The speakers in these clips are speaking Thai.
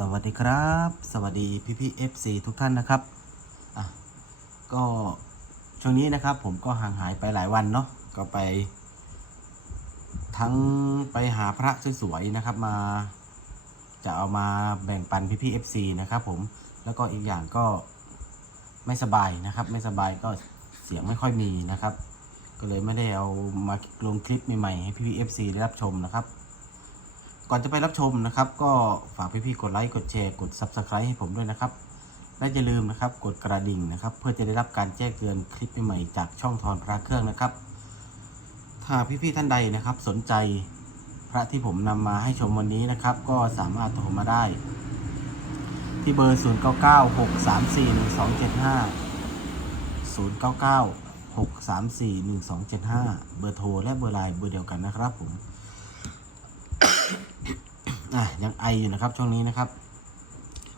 สวัสดีครับ สวัสดีพี่พี่เอฟซีทุกท่านนะครับอะก็ช่วงนี้นะครับผมก็ห่างหายไปหลายวันเนาะก็ไป ทั้งไปหาพระสวยๆนะครับมา จะเอามาแบ่งปันพี่พี่เอฟซีนะครับผมแล้วก็อีกอย่างก็ไม่สบายนะครับ ไม่สบายก็เสียงไม่ค่อยมีนะครับ ก็เลยไม่ได้เอามาลงคลิปใหม่ๆให้พี่พี่เอฟซีได้รับชมนะครับ ก่อนจะไปรับชมนะครับ ก็ฝากพี่ๆกดไลค์กดแชร์กด Subscribe ให้ผมด้วยนะครับ และอย่าลืมนะครับกดกระดิ่งนะครับ เพื่อจะได้รับการแจ้งเตือนคลิปใหม่ๆจากช่องทอนพระเครื่องนะครับ ถ้าพี่ๆท่านใดนะครับ สนใจพระที่ผมนำมาให้ชมวันนี้นะครับ ก็สามารถโทรมาได้ ที่เบอร์ 0 9 9 6 3 4 1 2 7 5 0 9 9 6 3 4 1 2 7 5 เบอร์โทรและเบอร์ไลน์เบอร์เดียวกันนะครับผม อะยังไออยู่นะครับช่วงนี้นะครับ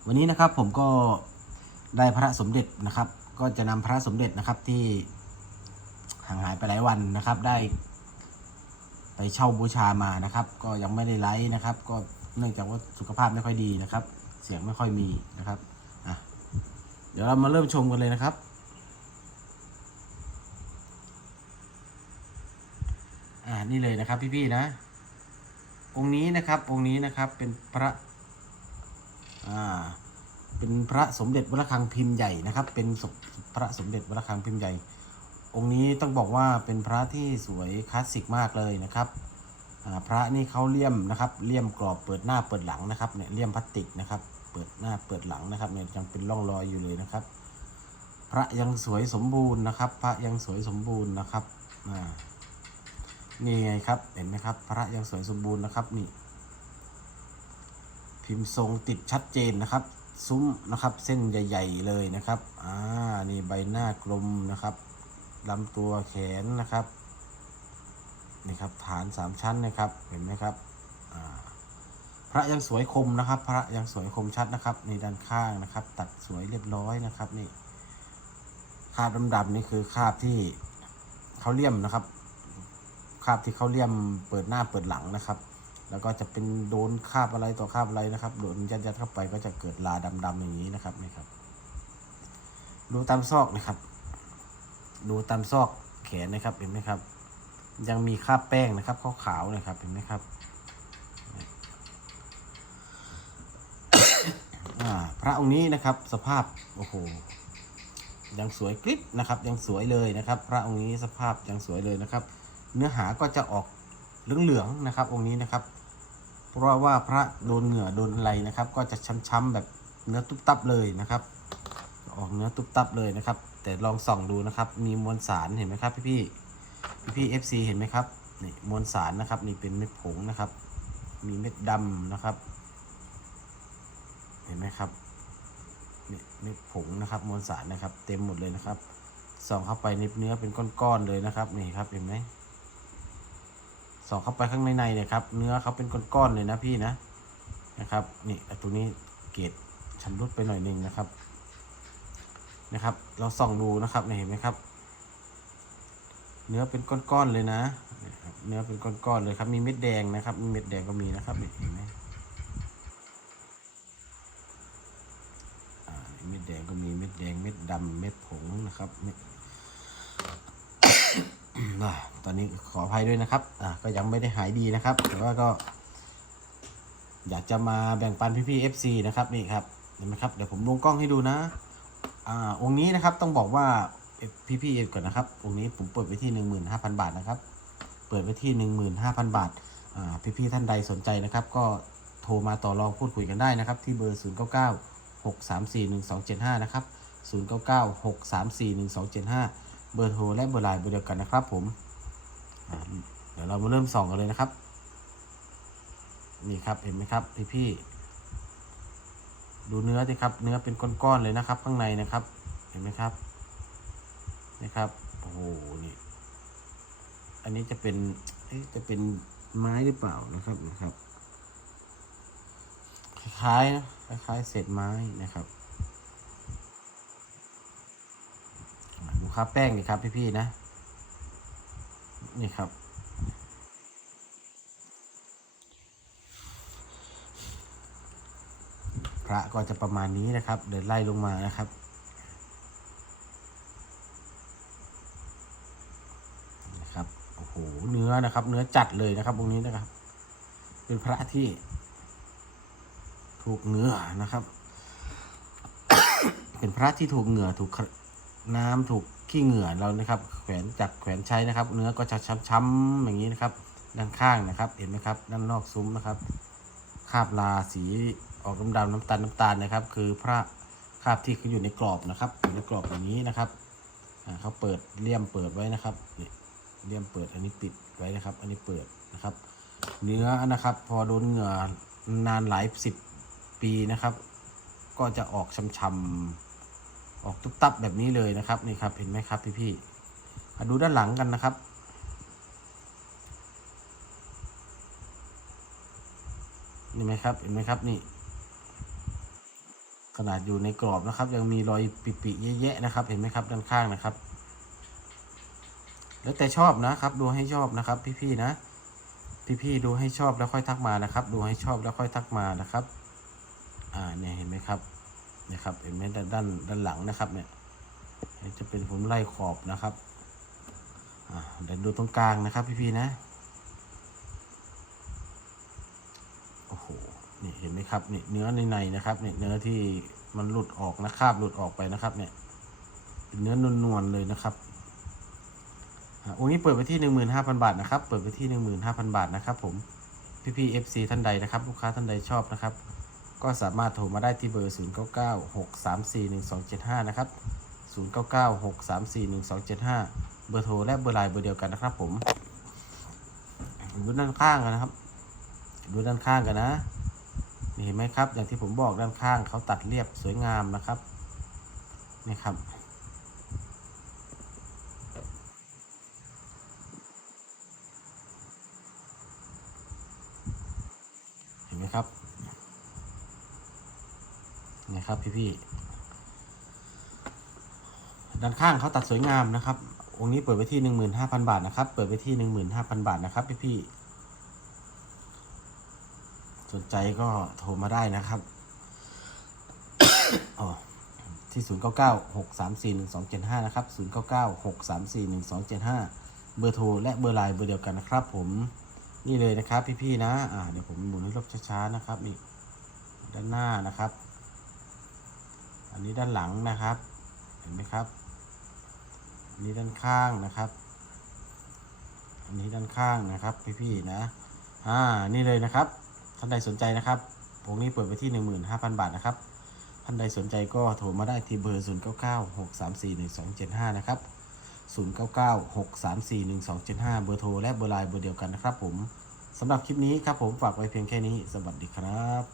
วันนี้นะครับผมก็ได้พระสมเด็จนะครับ ก็จะนำพระสมเด็จนะครับที่ห่างหายไปหลายวันนะครับ ได้ ไปเช่าบูชามานะครับ ก็ยังไม่ได้ไลฟ์นะครับ ก็เนื่องจากว่าสุขภาพไม่ค่อยดีนะครับ เสียงไม่ค่อยมีนะครับอะเดี๋ยวเรามาเริ่มชมกันเลยนะครับอ่านี่เลยนะครับพี่ๆนะ องค์นี้นะครับองค์นี้นะครับเป็นพระอ่าเป็นพระสมเด็จวระฆังพิมพ์ใหญ่นะครับ เป็นศพพระสมเด็จวระฆังพิมพ์ใหญ่ องค์นี้ต้องบอกว่าเป็นพระที่สวยคลาสสิกมากเลยนะครับพระนี่เขาเลี่ยมนะครับเลี่ยมกรอบเปิดหน้าเปิดหลังนะครับเนี่ยเลี่ยมพลาสติกนะครับ เปิดหน้าเปิดหลังนะครับเนี่ยยังเป็นร่องรอยอยู่เลยนะครับ พระยังสวยสมบูรณ์นะครับ พระยังสวยสมบูรณ์นะครับอ่า นี่ไงครับเห็นไหมครับ พระยังสวยสมบูรณ์นะครับนี่ พิมพ์ทรงติดชัดเจนนะครับ ซุ้มนะครับเส้นใหญ่ ๆ เลยนะครับอ่านี่ใบหน้ากลมนะครับลำตัวแขนนะครับนี่ครับฐานสามชั้นนะครับเห็นไหมครับอ่าพระยังสวยคมนะครับ พระยังสวยคมชัดนะครับนี่ด้านข้างนะครับ ตัดสวยเรียบร้อยนะครับนี่คาบดำๆนี่คือคาบที่เขาเลี่ยมนะครับาบที่เขาเลี่ยมเปิดหน้าเปิดหลังนะครับ แล้วก็จะเป็นโดนคาบอะไรต่อคาบอะไรนะครับโดนยัดยัดเข้าไปก็จะเกิดลาดำๆอย่างนี้นะครับนี่ครับ ดูตามซอกนะครับ ดูตามซอกแขนนะครับเห็นไหมครับ ยังมีคราบแป้งนะครับขาวๆนะครับเห็นไหมครับพระองค์นี้นะครับสภาพโอ้โหยังสวยกริบนะครับ ยังสวยเลยนะครับ พระองค์นี้สภาพยังสวยเลยนะครับ เนื้อหาก็จะออกเหลืองๆนะครับ องค์นี้นะครับ เพราะว่าพระโดนเหงื่อโดนอะไรนะครับ ก็จะช้ำๆแบบเนื้อตุ๊บตับเลยนะครับ ออกเนื้อตุ๊บตับเลยนะครับ แต่ลองส่องดูนะครับ มีมวลสารเห็นไหมครับ พี่พี่พี่พี่เอฟซีเห็นไหมครับนี่มวลสารนะครับนี่เป็นเม็ดผงนะครับ มีเม็ดดำนะครับ เห็นไหมครับนี่เม็ดผงนะครับ มวลสารนะครับ เต็มหมดเลยนะครับส่องเข้าไปในเนื้อเป็นก้อนๆเลยนะครับนี่ครับเห็นไหม ส่องเข้าไปข้างในในเนี่ยครับ เนื้อเขาเป็นก้อนๆเลยนะพี่นะนะครับ นี่ตัวนี้เกรดชำรุดไปหน่อยหนึงนะครับ นะครับ เราส่องดูนะครับเห็นไหมครับ เนื้อเป็นก้อนๆเลยนะเนื้อเป็นก้อนๆเลยครับ มีเม็ดแดงนะครับ มีเม็ดแดงก็มีนะครับเห็นไหมเม็ดแดงก็มีเม็ดแดงเม็ดดำเม็ดผงนะครับเม็ด อนนี้ขออภัยด้วยนะครับ อ่าก็ยังไม่ได้หายดีนะครับ แต่ว่าก็ อยากจะมาแบ่งปันพี่ๆ FC นะครับนี่ครับเห็นไหมครับเดี๋ยวผมลงกล้องให้ดูนะ อ่าองค์นี้นะครับต้องบอกว่าพี่ๆก่อนนะครับองค์นี้ผมเปิดไว้ที่ 15,000 บาทนะครับ เปิดไว้ที่ 15,000 บาท อ่าพี่ๆท่านใดสนใจนะครับ ก็โทรมาต่อรองพูดคุยกันได้นะครับ ที่เบอร์ 0 9 9 6 3 4 1 2 7 5 นะครับ 0 9 9 6 3 4 1 2 7 5 เบอร์โทรและเบอร์ไลน์เบอร์เดียวกันนะครับผม เดี๋ยวเรามาเริ่มส่องกันเลยนะครับ นี่ครับเห็นไหมครับพี่พี่ดูเนื้อสิครับ เนื้อเป็นก้อนๆเลยนะครับ ข้างในนะครับ เห็นไหมครับนะครับโอ้โหนี่อันนี้จะเป็นจะเป็นไม้หรือเปล่านะครับนะครับ คล้ายๆคล้ายๆเศษไม้นะครับดูครับแป้งนี่ครับพี่ๆนะ นี่ครับ พระก็จะประมาณนี้นะครับ เดินไล่ลงมานะครับนะครับโอ้โหเนื้อนะครับ เนื้อจัดเลยนะครับตรงนี้นะครับ เป็นพระที่ ถูกเนื้อนะครับ เป็นพระที่ถูกเหงื่อถูกน้ำถูก ขี้เหงื่อเรานะครับ แขวนจับแขวนใช้นะครับ เนื้อก็จะช้ำๆอย่างนี้นะครับ ด้านข้างนะครับ เห็นไหมครับ ด้านนอกซุ้มนะครับคาบลาสีออกดำๆน้ำตาลน้ำตาลนะครับ คือพระคาบที่เขาอยู่ในกรอบนะครับอยู่ในกรอบอย่างนี้นะครับเขาเปิดเลี่ยมเปิดไว้นะครับนี่เลี่ยมเปิดอันนี้ปิดไว้นะครับ อันนี้เปิดนะครับ เนื้อนะครับ พอโดนเหงื่อนานหลายสิบปีนะครับ ก็จะออกช้ำๆ ออกตุบตับแบบนี้เลยนะครับนี่ครับเห็นไหมครับพี่ๆอ่ดูด้านหลังกันนะครับ นี่ไหมครับเห็นไหมครับนี่ ขนาดอยู่ในกรอบนะครับ ยังมีรอยปิๆแยะๆนะครับ เห็นไหมครับด้านข้างนะครับ แล้วแต่ชอบนะครับ ดูให้ชอบนะครับ พี่ๆนะพี่ๆดูให้ชอบแล้วค่อยทักมานะครับ ดูให้ชอบแล้วค่อยทักมานะครับ อ่าเนี่ยเห็นไหมครับ นี่ยครับเห็นไหมด้านด้านด้านหลังนะครับเนี่ยจะเป็นผมไล่ขอบนะครับเดี๋ยวดูตรงกลางนะครับพี่ๆนะโอ้โหนี่เห็นไหมครับนี่เนื้อในในนะครับเนี่ยเนื้อที่มันหลุดออกนะคราบหลุดออกไปนะครับ เนี่ยเป็นเนื้อนวลๆเลยนะครับอะองค์นี้เปิดไปที่หนึ่งหมื่นห้าพันบาทนะครับ เปิดไปที่หนึ่งหมื่นห้าพันบาทนะครับ ผมพี่พี่เอฟซีท่านใดนะครับ ลูกค้าท่านใดชอบนะครับ ก็สามารถโทรมาได้ที่เบอร์ 0 9 9 6 3 4 1 2 7 5 นะครับ 0 9 9 6 3 4 1 2 7 5 เบอร์โทรและเบอร์ไลน์เบอร์เดียวกันนะครับผม ดูด้านข้างกันนะครับ ดูด้านข้างกันนะนี่เห็นไหมครับ อย่างที่ผมบอกด้านข้างเขาตัดเรียบสวยงามนะครับ นี่ครับ เห็นไหมครับ นี่ครับ พี่ๆด้านข้างเขาตัดสวยงามนะครับ องค์นี้เปิดไปที่หนึ่งหมื่นห้าพันบาทนะครับ เปิดไปที่หนึ่งหมื่นห้าพันบาทนะครับ พี่ๆสนใจก็โทรมาได้นะครับอ๋อที่ 0 9 9 6 3 4 1 2 7 5 นะครับ 0 9 9 6 3 4 1 2 7 5 เบอร์โทรและเบอร์ไลน์เบอร์เดียวกันนะครับ ผมนี่เลยนะครับพี่ๆนะ อ่าเดี๋ยวผมหมุนให้รบช้าๆนะครับนี่ด้านหน้านะครับ อันนี้ด้านหลังนะครับ เห็นไหมครับ อันนี้ด้านข้างนะครับ อันนี้ด้านข้างนะครับพี่ๆนะ อ่า นี่เลยนะครับ ท่านใดสนใจนะครับวงนี้เปิดไปที่ 15,000 บาทนะครับ ท่านใดสนใจก็โทรมาได้ที่เบอร์ 0 9 9 6 3 4 1 2 7 5 นะครับ 0 9 9 6 3 4 1 2 7 5 เบอร์โทรและเบอร์ไลน์เบอร์เดียวกันนะครับผมสำหรับคลิปนี้ครับผมฝากไว้เพียงแค่นี้ สวัสดีครับ